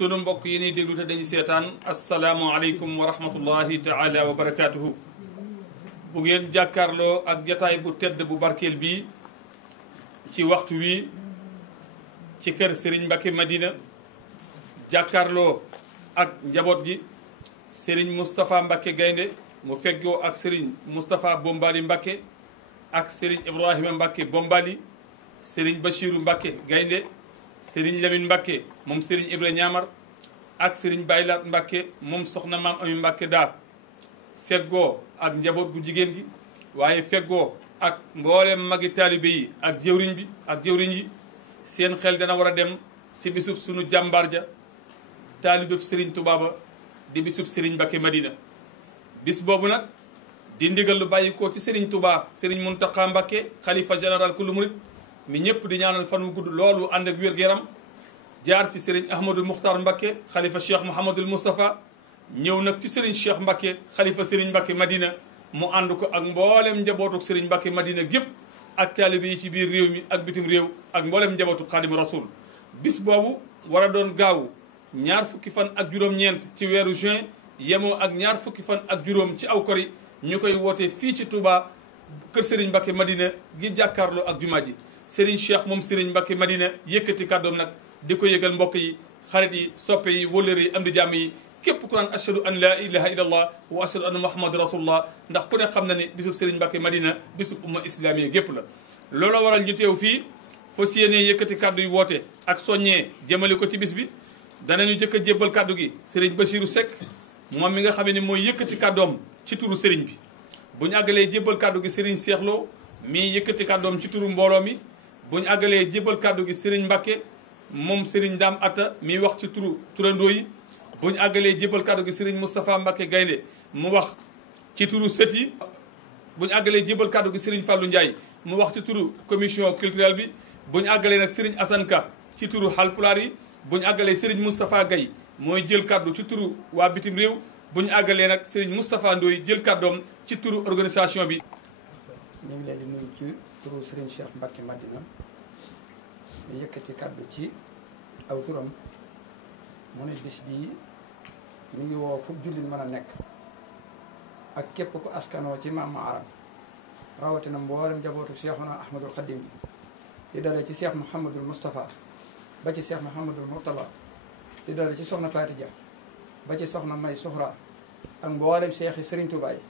sunu mbokk yi ñuy déglu te dañu seetaan asalaamualeykum wa rahmatullahi taala wa barakaatuhu. bu ngeen jàkkaarloo ak jataay bu tedd bu barkeel bii ci waxtu wi ci kër Serigne Mbacké Madina jàkkaarloo ak njaboot gi Serigne Moustapha Mbacké Gaynde mu feggoo ak Serigne Moustapha Bombali Mbacké ak Serigne Ibrahima Mbacké Bombali, Serigne Bachirou Mbacké Gaynde, Serigne Lamine Mbacké moom Serigne Ibra Ñaamar ak Serigne Baylaat Mbacké moom soxna maam Ami Mbacké Daar feggoo ak njaboot gu jigéen gi waaye feggoo ak mboolem magi taalibe yi ak jëwriñ bi ak jëwriñ yi. seen xel dana war a dem ci bisub sunu jàmbaar ja taalibeb Serigne Touba ba di bisub Serigne Mbacké Madina. bis boobu nag di ndigal lu bàyyi ko ci Serigne Touba Serigne Mountakha Mbacké xalifa général kullu murid mi ñëpp di ñaanal fan wu gudd loolu ànd ak wér-gu-yaram jaar ci Serigne Ahmadou Moukhtar Mbacké xalifa Cheikh Mouhamadul Moustapha ñëw nag ci Serigne Cheikh Mbacké xalifa Serigne Mbacké Madina mu ànd ko ak mboolem njabootuk Serigne Mbacké Madina gépp ak taalibe yi ci biir réew mi ak bitim réew ak mboolem njabootu Xaadimu Rasuul. bis boobu war a doon gaaw ñaar fukki fan ak juróom-ñeent ci weeru juin yemoo ak ñaar fukki fan ak juróom ci aw kori ñu koy wootee fii ci Touba kër Serigne Mbacké Madina gi jàkkaarloo ak jumaa ji. Serigne Cheikh moom Serigne Mbacké Madina yëkkati kàddoom nag di ko yëgal mbokk yi xarit yi soppe yi wóllëre yi am di jàmm yi képp ku naan ashhadu an la ilaha illallah wa ashhadu anna muhammad rasulullah ndax ku ne xam na ni bisub Serigne Mbacké Madina bisub umma islamiya gépp la. looloo waral ñu teew fii fas yéene yëkkati kàddu yu woote ak soññee jëmale ko ci bis bi. danañu jëkk a jébbal kàddu gi Serigne Bachirou Seck moom mi nga xam ne mooy yëkkati kàddoom ci turu Serigne bi. bu ñu àggalee jébbal kàddu gi Serigne Cheikh Lo mii yëkkati kàddoom ci turu mbooloo mi. bu ñu àggalee jébbal kàddu gi Serigne Mbacké moom Serigne Dame Atta miy wax ci turu turandoo yi. bu ñu àggalee jébbal kàddu gi Serigne Moustapha Mbacké Gaynde mu wax ci turu sët yi. bu ñu àggalee jébbal kàddu gi Serigne Fallou Ndiaye mu wax ci turu commission culturelle bi. bu ñu àggalee nag Serigne Assane Ka ci turu Halpulaar yi. bu ñu àggalee Serigne Moustapha Gaye mooy jël kàddu ci turu waa bitim réew. bu ñu àggalee nag Serigne Moustapha Ndoye jël kàddoom ci turu organisation bi. ñu ngi leen di nuyu ci turu Serigne Cheikh Mbacké Madina ñu yëkkati kàddu ci aw turam mu ne bis bii ñu ngi woo fu jullit mën a nekk ak képp ku askanoo ci maam Aram rawatina mboolem njabootu Cheikhuna Ahmadul Khadim bi di dalee ci Cheikh Mouhamadul Moustapha ba ci Cheikh Mouhamadul Mourtala di dalee ci soxna Faati Dia ba ci soxna May Soxra ak mboolem Cheikh yi Serigne Touba yi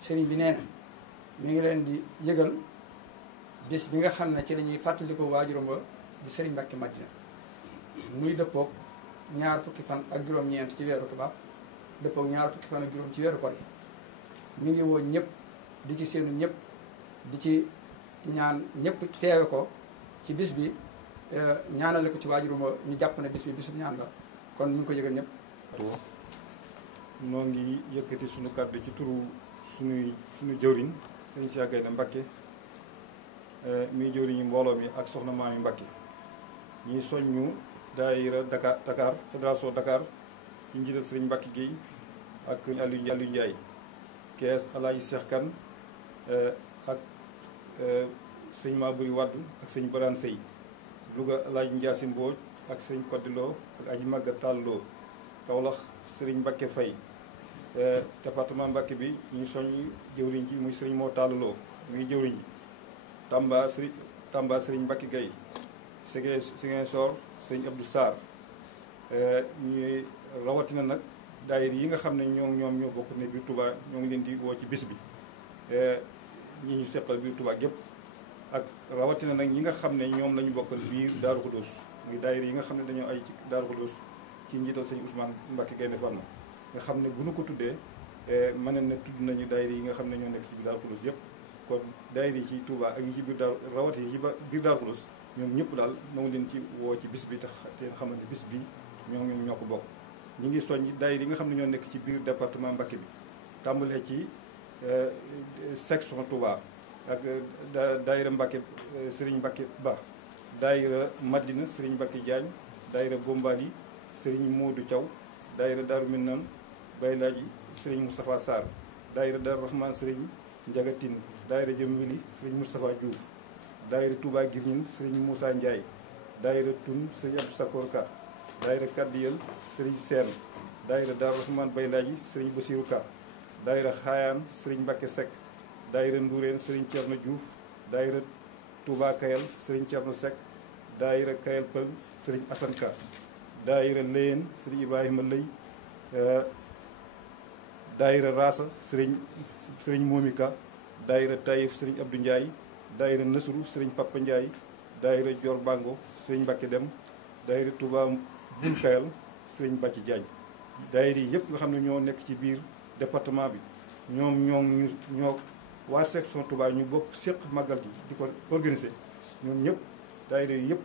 Serigne bi nee na mi ngi leen di yëgal bis bi nga xam ne ci la ñuy fàttaliko waajuram ba di Serigne Mbacké Madina muy dëppoog ñaar fukki fan ak juróom-ñeent ci weeru tubaab dëppoog ñaar fukki fan ak juróom ci weeru kor mi ngi woo ñëpp di ci seenu ñëpp di ci ñaan ñëpp teewe ko ci bis bi ñaanale ko ci waajuram ba ñu jàpp ne bis bi bisub ñaan la kon ñu ngi ko yëgal ñëpp. noo ngi yëkkati sunu kàddu ci turu suñu jëwriñ Serigne Cheikh Gaynde Mbacké muy jëwriñu mbooloo mi ak soxna Maami Mbacké ñuy soññu daayira Dakar fédération Dakar ci njiital Serigne Mbacké Guèye ak Aliou Ndiaye kees Alaaji Cheikh Kane ak sëñ Mabouri Wade ak sëñ Barane Sey Louga Alaaji Ndiassi Mbodj ak sëñ Kodiloo ak aji Maga Talloo Kaolack Serigne Mbacké Faye département Mbacké bi ñu soññ jëwriñ ci muy Serigne moo Talloo muy jëwriñ ji Tamba Serigne Mbacké Guèye Ziguinchor sëñ Abdou Sarr ñuy rawatina nag daayira yi nga xam ne ñoo bokk ne biir Touba ñoo ngi leen di woo ci bis bi ñi ñu seqal biir Touba gépp ak rawatina nag ñi nga xam ne ñoom la ñu bokkal biir Daaru Xudoos muy daayira yi nga xam ne dañoo ay ci Daaru Xudoos ci njiital sëñ Ousmane Mbacké Gaynde Fatma nga xam ne bu nu ko tuddee mën na tudd nañu daayira yi nga xam ne ñoo nekk ci biir Daaru Xudoos yëpp kon daayira yi ci Touba ak yi ci biir Daaru rawati yi ci biir Daaru Xudoos ñoom ñëpp daal ñoo ngi leen ci woo ci bis bi tax te xam ne bis bi ñoo ko bokk. ñu ngi soññ daayira yi nga xam ne ñoo nekk ci biir département Mbacké bi tàmbalee ci section Touba ak daayira Mbacké Serigne Mbacké Ba daayira Madina Serigne Mbacké Diagne daayira Bombali Serigne Modou Thiaw daayira Darou Minane Baylaaji Serigne Moustapha Sarr daayira Darou Rahman Serigne Ndiaga Tine daayira Jëmwili Serigne Moustapha Diouf daayira Touba Girñin Serigne Moussa Ndiaye daayira Tun Serigne Abdou Sakor Ka daayira Kàddiyal sëriñ Seen daayira Daaru Rahmaan Baylaaji sëriñ Basiiru Ka daayira Xaayaan sëriñ Mbàkke Sekk daayira Nduureen sëriñ Cerno Juuf daayira Touba Kayal sëriñ Cerno Sekk daayira Kayal Pël sëriñ Asan Ka daayira Léyeen sëriñ Ibrahima Lëy daayira Raasa sëriñ Moomi Ka daayira Taïf sëriñ Abdou Ndiaye daayira Nësru sëriñ Papa Ndiaye daayira Dior Bango sëriñ Mbàkke Dem daayira Touba Bul Kayal sëriñ Bàcci Diagne daayira yi yëpp nga xam ne ñoo nekk ci biir département bi ñoo waa section Touba ñu bokk séq màggal gi di ko organiser ñoom ñëpp daayira yi yëpp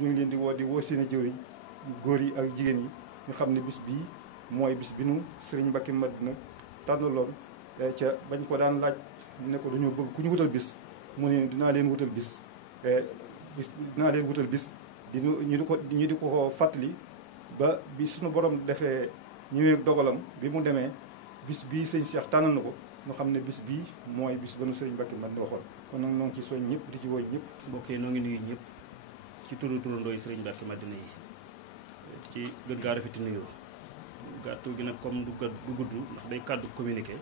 ñu ngi leen di woo seen i jëwriñ góor yi ak jigéen yi ñu xam ne bis bii mooy bis bi nu sëriñ Mbàkke Madina tànnaloon ca bañ ko daan laaj ne ko dañoo bëgg ku ñu wutal bis mu ne dinaa leen wutal bis ñu di ko fàttali ba bi suñu borom defee ñëwee dogalam bi mu demee bis bii sëñ Cheikh tànnal na ko ñu xam ne bis bii mooy bis ba nu sëriñ Mbàkke Madina waxoon kon nag noo ngi ci soñ ñëpp di ci woy ñëpp. mbokk yi noo ngi nuyu ñëpp ci turandooy sëriñ Mbàkke Madina yi ci gën gaa rafeti nuyoo gàttu gi nag comme du gudd ndax day kàddu communiqué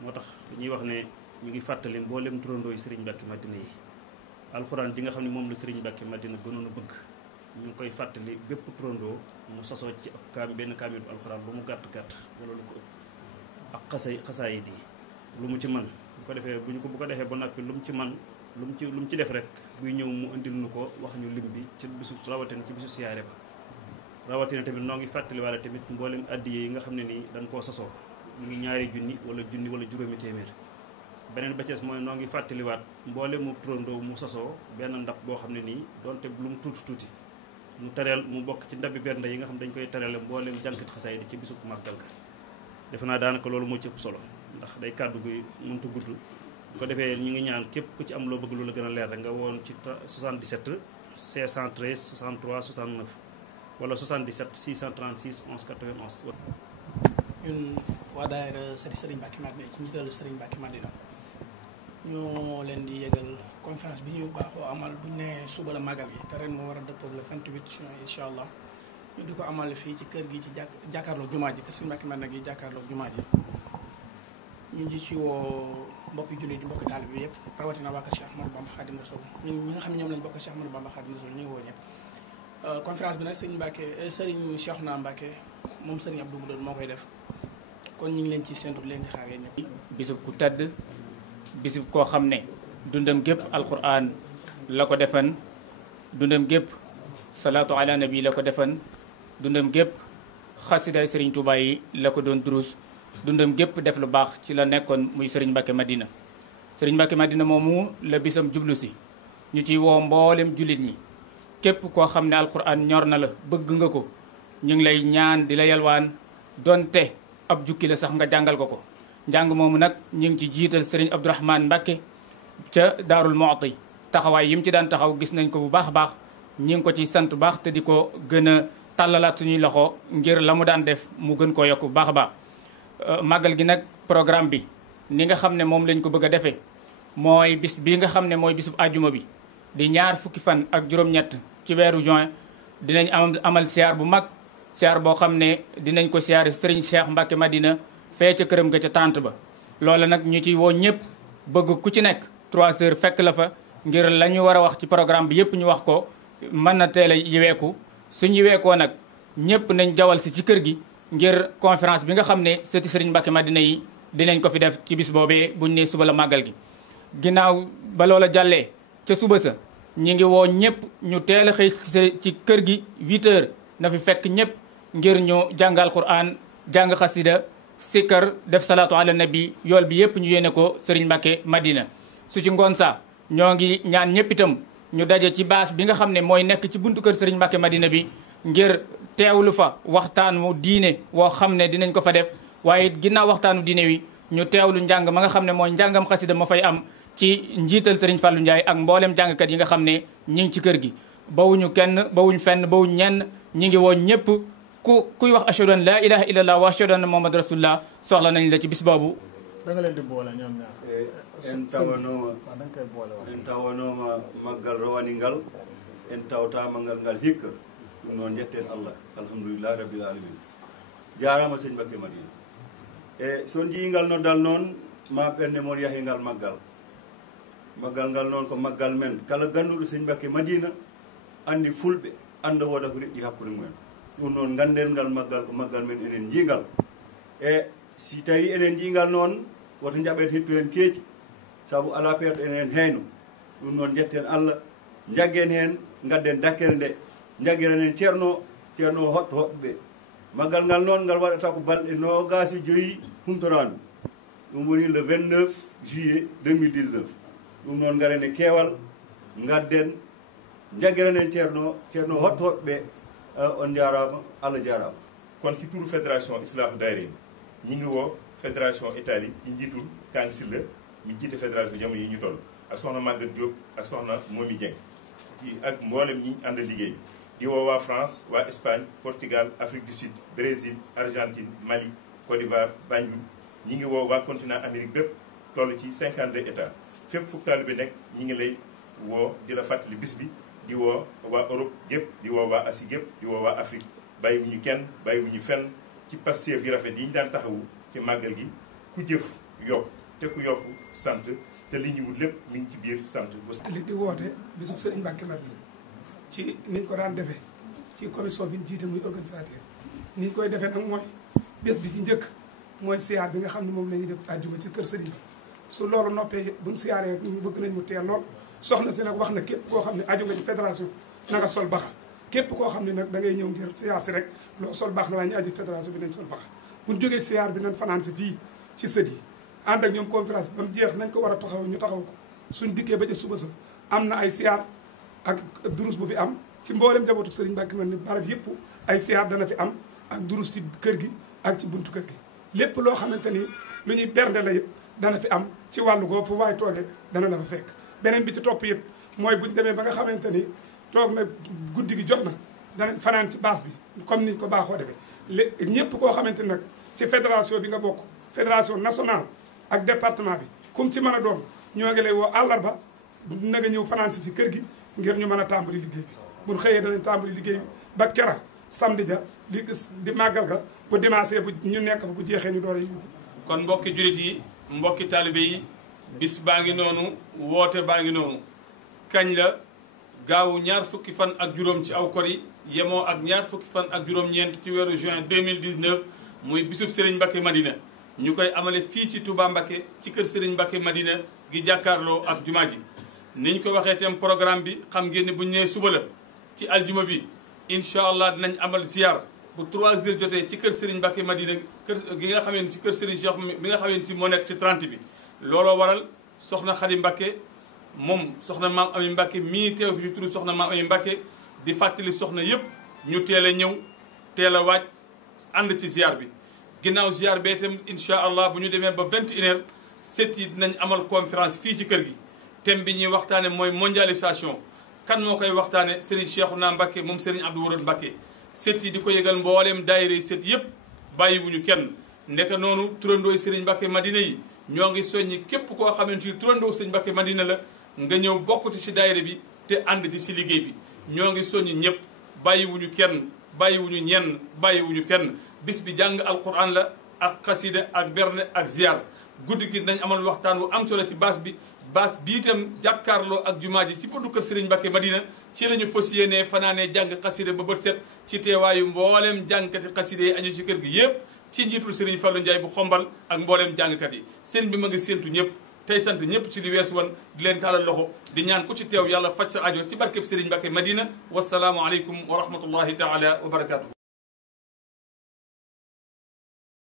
moo tax dañuy wax ne ñu ngi fàttali mboolem turandooy sëriñ Mbàkke Madina yi alxuraan ji nga xam ne moom la sëriñ Mbàkke Madina gënoon a bëgg ñu ngi koy fàttali bépp turandoo mu sasoo ci benn kaamilu alxuraan lu mu gàtt gàtt wala lu ko ëpp ak xasaayid yi lu mu ci man bu ko defee bu ko defee ba noppi lu mu ci man lu mu ci def rek buy ñëw mu indil nu ko wax ñu lim bi ci bisu rawatina ci bisu siyaare ba rawatina tamit noo ngi fàttaliwaale tamit mboolem addiye yi nga xam ne nii dañ koo sasoo mu ngi ñaari junni wala juróomi téeméer beneen ba cees mooy noo ngi fàttaliwaat mboolemu turandoo mu sasoo benn ndab boo xam ne nii donte lu mu tuuti mu tereel mu bokk ci ndabi bernde yi nga xam dañ koy tereele mboolem jànkat xasaay di ci bisub màggal ga defe naa daanaka loolu moo ci ëpp solo ndax day kàddu gi mënta gudd bu ko defee ñu ngi ñaan képp ku ci am loo bëgg lu la gën a leer rek nga woon ci 77 513 63 69 wala 77 636 11 91. ñun waa daayira Sëriñ Mbàkke Madina ci njiital Sëriñ Mbàkke Madina ñoo leen di yëgal conférence bi ñu baaxoo amal bu ñu nee suba la màggal gi te ren moo war a dëppoo le 28 juin incha allah ñu di ko amal fii ci kër gi ci jàkkaarloog jumaa ji kër Sëriñ Mbàkke Madina gi jàkkaarloog jumaa ji ñu ngi ci woo mbokki jullit yi mbokki taalibe bi yëpp rawatina waa kër Cheikh Ahmadou Bamba Khadim Rassoul ñi nga xam ne ñoom lañ bokk Cheikh Ahmadou Bamba Khadim Rassoul ñu ngi woo ñëpp conférence bi nag Sëriñ Cheikhouna Mbacke moom Sëriñ Abdou Boudone moo koy def kon ñu ngi leen ci séntu leen di xaar yéen ñëpp. bisub ku tedd bisub koo xam ne dundam gépp alquran la ko defan dundam gépp salaatu ala nabi la ko defan dundam gépp xasidaay Sëriñ Tuubaa yi la ko doon durus dundam gépp def lu baax ci la nekkoon muy Sëriñ Mbàkke Madina Sëriñ Mbàkke Madina moomu la bisam jublu si ñu ci woo mboolem jullit ñi képp koo xam ne alquran ñor na la bëgg nga ko ñu ngi lay ñaan di la yalwaan donte ab jukki la sax nga jàngal ko njàng moomu nag ñu ngi ci jiital Sëriñ Abdourahmane Mbàkke ca Daarul Muxti taxawaay yi mu ci daan taxaw gis nañ ko bu baax a baax ñi ngi ko ci sant bu baax te di ko gën a tàllalaat suñuy loxo ngir la mu daan def mu gën koo yokk bu baax a baax màggal gi nag programme bi ni nga xam ne moom lañ ko bëgg a defee mooy bis bi nga xam ne mooy bisub àjjuma bi di ñaar fukki fan ak juróom-ñett ci weeru juin dinañ amal siyaar bu mag siyaar boo xam ne dinañ ko siyaar Sëriñ Cheikh Mbàkke Madina fee ca këram ga ca tànt ba loola nag ñu ci woo ñëpp bëgg ku ci nekk 3 heures fekk la fa ngir la ñu war a wax ci programme bi yëpp ñu wax ko mën na teel a yiweeku suñu yiweekoo nag ñëpp nañ jawal si ci kër gi ngir conférence bi nga xam ne sëti Sëriñ Mbàkke Madina yi dinañ ko fi def ci bis boobee buñ ne suba la màggal gi ginnaaw ba loola jàllee ca suba sa ñi ngi woo ñëpp ñu teel a xëy ci kër gi 8 heures na fi fekk ñëpp ngir ñu jàngal Qur'an jàng xasida sikkar def salaatu ala nabi yool bi yëpp ñu yéene ko Sëriñ Mbàkke Madina su ci ngoon sa ñoo ngi ñaan ñëpp itam ñu daje ci baas bi nga xam ne mooy nekk ci buntu kër Sëriñ Mbàkke Madina bi ngir teewlu fa waxtaanu diine woo xam ne dinañ ko fa def waaye ginnaaw waxtaanu diine wi ñu teewlu njàng ma nga xam ne mooy njàngam xasida ma fay am ci njiital Sëriñ Fallou Ndiaye ak mboolem jàngkat yi nga xam ne ñi ngi ci kër gi bawuñu kenn bawuñ fenn bawuñ ñenn ñi ngi woon ñëpp kuy wax ashhadu an la ilaha illallah wa ashhadu anna muhammad rasulullah soxla nañ la ci bis boobu da nga leen di boole ñoom ñaar en tawanooma maggal rowaningal en tawtama ngal hikka ɗum noon jetten Allah alhamdulillahi rabbil alamin jarama sëñ Mbacké Madina e so jiingal noddal noon ma ɓernde moon yahingal maggal ngal noon ko maggal men kala ganduɗo sëñ Mbacké Madina andi fulɓe anda woda ko reƴƴi hakkude mumen ɗum noon ganden ngal maggal ko maggal men enen jiingal e si tawi enen jiingal noon woto jaɓen hettu hen keeci saabu ala perɗo enen heyno ɗum noon jetten Allah jaggen hen gadden dakkere nde jaggiren hen ceerno hotto hoɓɓe ɓe maggal ngal noon ngal waɗata ko balɗe 25 humtorandu ɗum woni le 29 juillet 2019 ɗum noon garen e keewal gadden jaggiren hen ceerno hotto hoɓɓe ɓe on jarama Allah jarama. kon ci turu fédération Islaahu Daayira ñi ngi woo fédération Italie ci njiitul Kang Silla mi jiite fédération jamono yi ñu toll ak soxna Maguette Diop ak soxna Momi Dieng ci ak mboolem ñi ànd liggéey di woo waa France waa Espagne Portugal Afrique du Sud Brésil Argentine Mali Côte d'Ivoire Banjul ñi ngi woo waa continent Amérique bépp toll ci 52 états fépp fu taalibe bi nekk ñi ngi lay woo di la fàttali bis bi di woo waa Europe gépp di woo waa Asie gépp di woo waa Afrique bàyyiwuñu kenn bàyyiwuñu fenn ci Pastef yi rafet yi ñu daan taxawu ci màggal gi ku jëf yokk te ku yokk sant te li ñu wut lépp mi ngi ci biir sant li di woote bisub Sëriñ Mbacké Madina ci niñ ko daan defee ci commission bi ñu jiite muy organisateur niñ koy defee nag mooy bés bi ci njëkk mooy siyaar bi nga xam ne moom la ñuy def àjjuma ci kër sëriñ bi su loolu noppee buñ siyaaree ñu bëgg nañ mu teel lool soxna si nag wax na képp koo xam ne aju nga ci fédération na nga sol baxa képp koo xam ne nag da ngay ñëw ngir siyaar si rek loo sol baax na waaye ñu aju fédération bi nañ sol baxa buñ jógee siyaar bi nañ fanaan si fii ci sët yi ànd ak ñoom conférence bi ba mu jeex nañ ko war a taxaw ñu taxaw ko suñ dikkee ba ca suba sa am na ay siyaar ak durus bu fi am ci mboolem njabootu Sëriñ Mbacké Madina barab yëpp ay siyaar dana fi am ak durus ci kër gi ak ci buntu kër gi lépp loo xamante ni lu ñuy bernde la yëpp dana fi am ci wàllu googu fu waay toogee dana la fa fekk beneen bi ci topp yëpp mooy buñ demee ba nga xamante ni toog na guddi gi jot na danañ fanaan ci baas bi comme niñ ko baaxoo defee ñëpp koo xamante ni nag ci fédération bi nga bokk fédération nationale ak département bi comme ci mën a doon ñoo ngi lay woo àllarba na nga ñëw fanaan si ci kër gi ngir ñu mën a tàmbali liggéey bi buñ xëyee danañ tàmbali liggéey bi ba kera samedi ja di màggal ga bu dimanche bu ñu nekk fa bu jeexee ñu door a yóbbu. kon mbokki julit yi mbokki taalibe yi bis baa ngi noonu woote baa ngi noonu kañ la gaawu ñaar fukki fan ak juróom ci aw kori yemoo ak ñaar fukki fan ak juróom-ñeent ci weeru juin 2019 muy bisub Serigne Mbacké Madina ñu koy amale fii ci Touba Mbacké ci kër Serigne Mbacké Madina gi jàkkaarloo ak jumaa ji niñ ko waxee tam programme bi xam ngeen ne bu ñu nee suba la ci aljuma bi incha allah dinañ amal ziar bu 3 heures jotee ci kër Serigne Mbacké Madina kër gi nga xamee ni ci kër Serigne Cheikh mi nga xamee ni si moo nekk ci 30 bi looloo waral soxna Khady Mbacké moom soxna maam Ami Mbacké mii teew fi ñu tudd soxna maam Ami Mbacké di fàttali soxna yëpp ñu teel a ñëw teel a waaj ànd ci ziar bi ginnaaw ziar bee itam incha allah bu ñu demee ba 21h set yi dinañ amal conférence fii ci kër gi thème bi ñuy waxtaane mooy mondialisation kan moo koy waxtaane Serigne Cheikhouna Mbacké moom Serigne Abdou Wadoud Mbacké set yi di ko yëgal mbooleem daayira set yëpp bàyyiwuñu kenn nekk noonu turandooy Serigne Mbacké Madina yi ñoo ngi soññi képp koo xamante ni turandoo Serigne Mbacké Madina la nga ñëw bokkati ci daayira bi te ànd ci si liggéey bi ñoo ngi soññi ñëpp bàyyiwuñu kenn bàyyiwuñu ñenn bàyyiwuñu fenn bis bi jàng alquran la ak xasida ak berne ak ziar guddi gi dañ amal waxtaan wu am solo ci baas bi itam jàkkaarloo ak jumaa ji ci buntu kër Serigne Mbacké Madina ci la ñu fas yéenee fanaanee jàng xasida ba bët set ci teewaayu mbooleem jàngkati xasida yi añu ci kër gi yëpp ci njiitul Serigne Fallou Ndiaye bu xombal ak mbooleem jàngkat yi seen bi ma ngi séentu ñëpp tey sant ñëpp ci li weesu woon di leen taalal loxo di ñaan ku ci teew yàlla faj sa ajo ci barkeb Serigne Mbacké Madina wasalaamu aleykum wa rahmatullahi taala wa barakatuh